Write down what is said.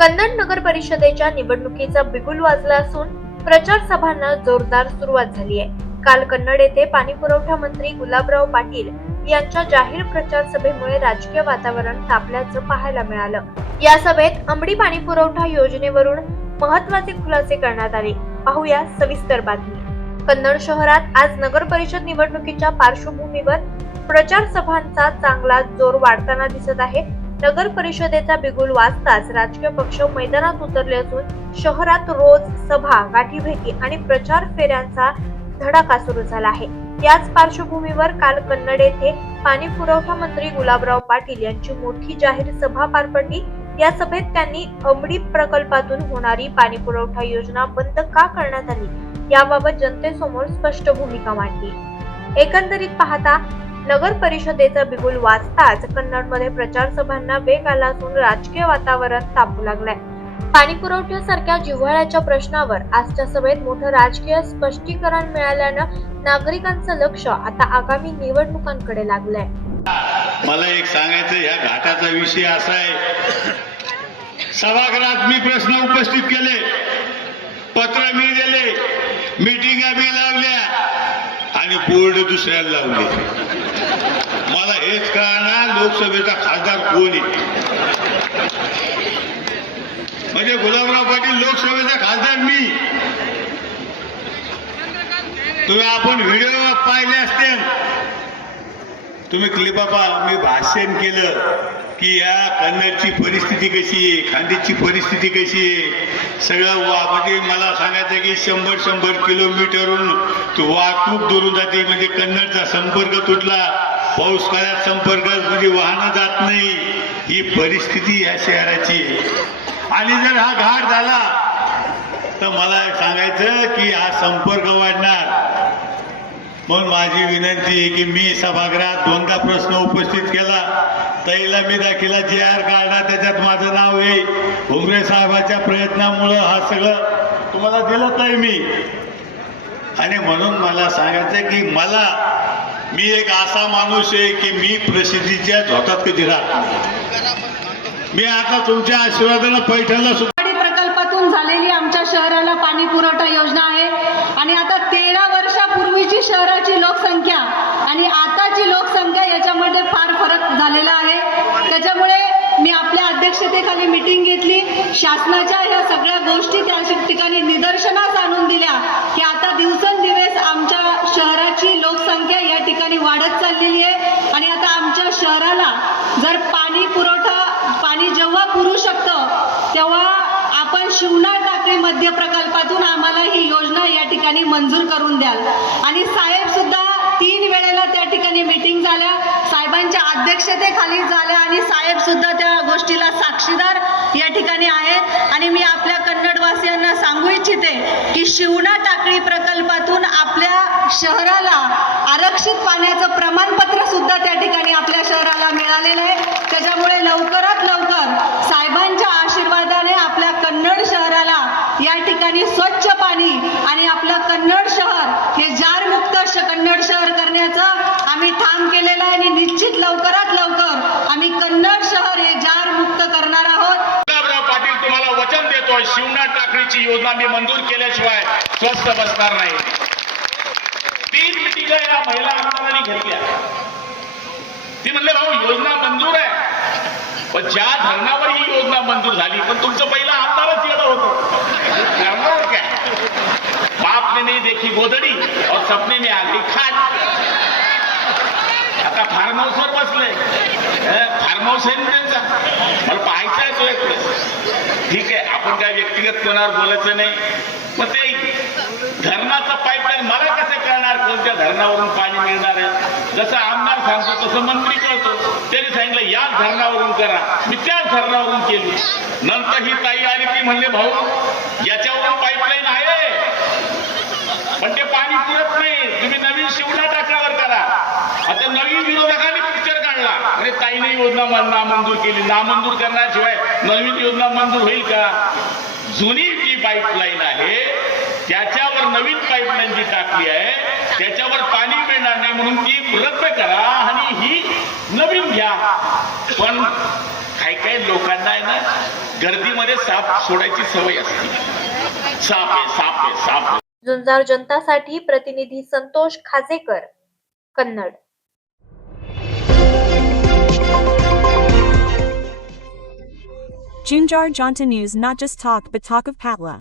कन्नड नगर परिषदेच्या निवडणुकीचा बिगुल वाजला असून प्रचार सभांना जोरदार सुरुवात झाली आहे. काल कन्नड येथे पाणी पुरवठा मंत्री गुलाबराव पाटील यांच्या जाहीर प्रचार सभेमुळे राजकीय वातावरण तापल्याचं पाहायला मिळालं. या सभेत अंबडी पाणी पुरवठा योजनेवरून महत्त्वाचे खुलासे करण्यात आले. पाहूया सविस्तर बातमी. कन्नड शहरात आज नगर परिषद निवडणुकीच्या पार्श्वभूमीवर प्रचार सभांचा चांगला जोर वाढताना दिसत आहे. नगर परिषदेचा बिगुल वाजताच राजकीय पक्ष मैदानात उतरले असून शहरात रोज सभा गाठीभेटी आणि प्रचार फेऱ्यांचा धडाका सुरू झाला आहे. याच पार्श्वभूमीवर काल कन्नड येथे पाणी पुरवठा मंत्री गुलाबराव पाटील यांची मोठी जाहीर सभा पार पडली. या सभेत त्यांनी अंबडी प्रकल्पातून होणारी पाणी पुरवठा योजना बंद का करण्यात आली? याबाबत जनतेसमोर स्पष्ट भूमिका मांडली. एकंदरीत पाहता नगर परिषदेचा बिगुल वाजताच कन्नडमध्ये प्रचार सभांना वेग आला असून राजकीय वातावरण तापू लागलंय. पाणी पुरवठ्यासारख्या जिव्हाळ्याच्या प्रश्नावर आजच्या सभेत मोठं राजकीय स्पष्टीकरण मिळाल्यानं नागरिकांचं लक्ष आता आगामी निवडणुकांकडे लागलंय. मला एक सांगायचं या घाटाचा विषय असा आहे. सभागृहात मी प्रश्न उपस्थित केले. पत्र मी दिले मिटिंगा मी लावल्या आणि बोर्ड दुसऱ्याला लावले. मला हेच कळणार लोकसभेचा खासदार कोण आहे? म्हणजे गुलाबराव पाटील लोकसभेचा खासदार मी. तुम्ही आपण व्हिडिओ पाहिले असते तुम्ही क्लिपा पहा मी भाषण केलं. की या कन्नडची परिस्थिती कशी आहे? खांदेची परिस्थिती कशी आहे? सगळं वा म्हणजे मला सांगायचं की शंभर शंभर किलोमीटरहून वाहतूक दुरून जाते म्हणजे कन्नडचा संपर्क तुटला. पाऊस काळात संपर्क म्हणजे वाहनं जात नाही. ही परिस्थिती या शहराची आणि जर हा घाट झाला तर मला सांगायचं की हा संपर्क वाढणार. म्हणून माझी विनंती आहे की मी सभागृहात दोनदा प्रश्न उपस्थित केला. तईला मी दाखिला जे आर काढला त्याच्यात माझं नाव आहे भुमरे साहेबाच्या प्रयत्नामुळं हा सगळं तुम्हाला दिलं तर मी. आणि म्हणून मला सांगायचं की मला मी एक असा माणूस आहे की मी प्रसिद्धीच्या झोतात कधी राहत मी आता तुमच्या आशीर्वादानं पैठणला सुद्धा पाणी प्रकल्पातून झालेली आमच्या शहराला पाणी पुरवठा योजना आहे आणि आता तेरा वर्षापूर्वीची शहराची लोकसंख्या आणि आताची लोकसंख्या याच्यामध्ये फार फरक झालेला आहे त्याच्यामुळे मी आपल्या अध्यक्षतेखाली मिटिंग घेतली शासनाच्या ह्या सगळ्या गोष्टी ठिकाणी निदर्शनास आणून दिल्या की आता दिवसेंदिवस आमच्या शहराची लोकसंख्या या ठिकाणी वाढत चाललेली आहे. आणि आता आमच्या शहराला जर पाणी पुरवठा पाणी जेव्हा पुरू शकतं तेव्हा आपण शिवना टाकळी मध्य प्रकल्पातून आम्हाला ही योजना या ठिकाणी मंजूर करून द्याल. आणि साहेब सुद्धा तीन वेळेला त्या ठिकाणी मिटिंग झाल्या यांच्या अध्यक्षतेखाली झाल्या आणि साहेब सुद्धा त्या गोष्टीला साक्षीदार या ठिकाणी आहेत. आणि मी आपल्या कन्नडवासियांना सांगू इच्छिते की शिवना टाकळी प्रकल्पातून आपल्या शहराला आरक्षित पाण्याचं प्रमाणपत्र सुद्धा त्या ठिकाणी आपल्या शहराला मिळालेलं आहे. त्याच्यामुळे लवकरात लवकर साहेबांच्या आशीर्वादाने आपल्या कन्नड शहराला या ठिकाणी स्वच्छ पाणी आणि आपलं कन्नड शहर हे जारमुक्त श- कन्नड शहर करण्याचं आम्ही ठाम केलेलं आहे आणि निश्चित लवकरात लवकर आम्ही कन्नड शहर हे जारमुक्त करणार आहोत गुलाबराव पाटील तुम्हाला वचन देतोय शिवना टाकळीची योजना मी मंजूर केल्याशिवाय स्वस्थ बसणार नाही. तीन मिटिंग या महिला आमदारांनी घेतल्या. ती म्हणले भाऊ योजना मंजूर आहे. पण ज्या धरणावर ही योजना मंजूर झाली पण तुमचं पहिला आमदारच येणं होतं. करणार काय? बाप ने नहीं देखी गोदडी और सपने में आ खाट आता फार्म हाऊसवर बसले फार्म हाऊस आहे ना त्यांचा? मला पाहायचा आहे तो एक ठीक आहे आपण काय व्यक्तिगत कोणावर बोलायचं नाही. मग ते धरणाचा पाईपलाईन मला कसं कळणार? कोणत्या धरणावरून पाणी मिळणार आहे? जसं आमदार सांगतो तसं मंत्री कळतो. त्यांनी सांगितलं याच धरणावरून करा. मी त्याच धरणावरून केली. नंतर ही ताई आली ती म्हणले भाऊ याच्या काढला. अरे ताईने योजना नामंजूर केली. नामंजूर करण्याशिवाय नवीन योजना मंजूर होईल का? जुनी जी पाईपलाईन आहे त्याच्यावर नवीन पाईपलाईन जी टाकली आहे त्याच्यावर पाणी मिळणार नाही म्हणून ती रद्द करा आणि ही नवीन घ्या. पण काही काही लोकांना आहे ना गर्दीमध्ये साप सोडायची सवय असते. साप आहे साप आहे साप झुंजार जनतासाठी प्रतिनिधी Santosh Khajekar Kannada. Junjar Jonta News not just talk but talk of Patla.